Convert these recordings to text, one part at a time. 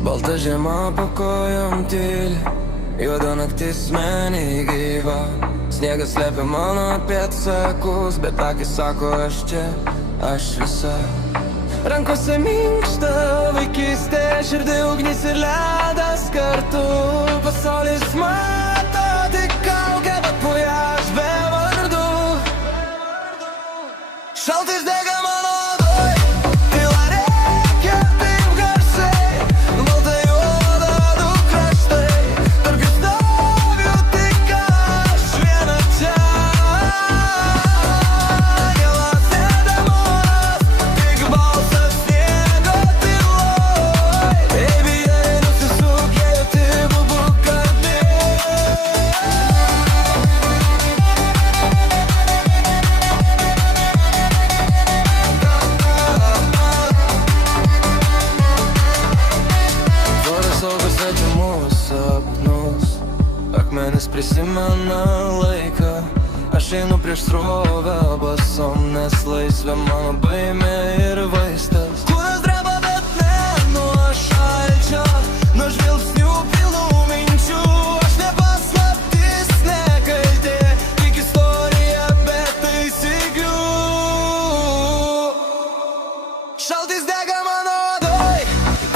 Balta žiema po kojom tyli, juoda naktis meni gyva. Sniegas slepia mano pėdsakus, bet akis sako aš čia, aš visa. Rankose minkšta vaikystė, širdį ugnis ir ledas kartu. Pasaulis mato tik kaukę, bet po ją aš be vardų. Šaltis dega mano odoj, tyla rėkia taip garsiai. Balta juoda du kraštai, tarp jų stoviu tik aš viena čia. Angelas ne demonas, tik balsas sniego tyloj. Baby, jei nusisuk, jei ti pabūk kartį. Saugus atimus sapnus, akmenis prisimena laiką. Aš einu prieš srovę basom, nes laisvė mano baimė ir vaistas. Kūnas dreba, bet ne nuo šalčio, nuo žvilgsnių pilnų minčių. Aš ne paslaptis, ne kaltė, tik istorija be taisyklių. Šaltis dega mano odoj,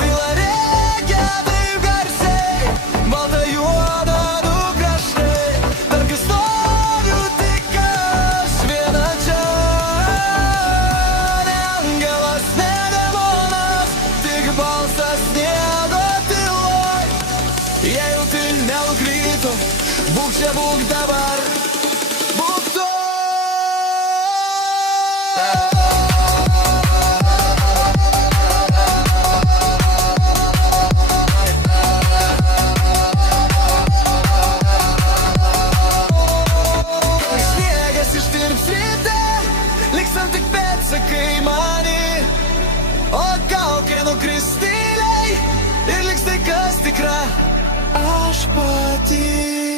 tyla rėkia taip garsiai. Balta juoda du kraštai, tarp jų stoviu tik aš viena čia. Ne angelas, ne demonas, tik balsas sniego tyloj. Jei tai nenukrytų, būk čia, būk dabar, būk tu. Sniegas ištirps ryte, liksam tik pėdsakai mani. O kaukė nukris tyliai ir liks tai kas tikra, aš pati.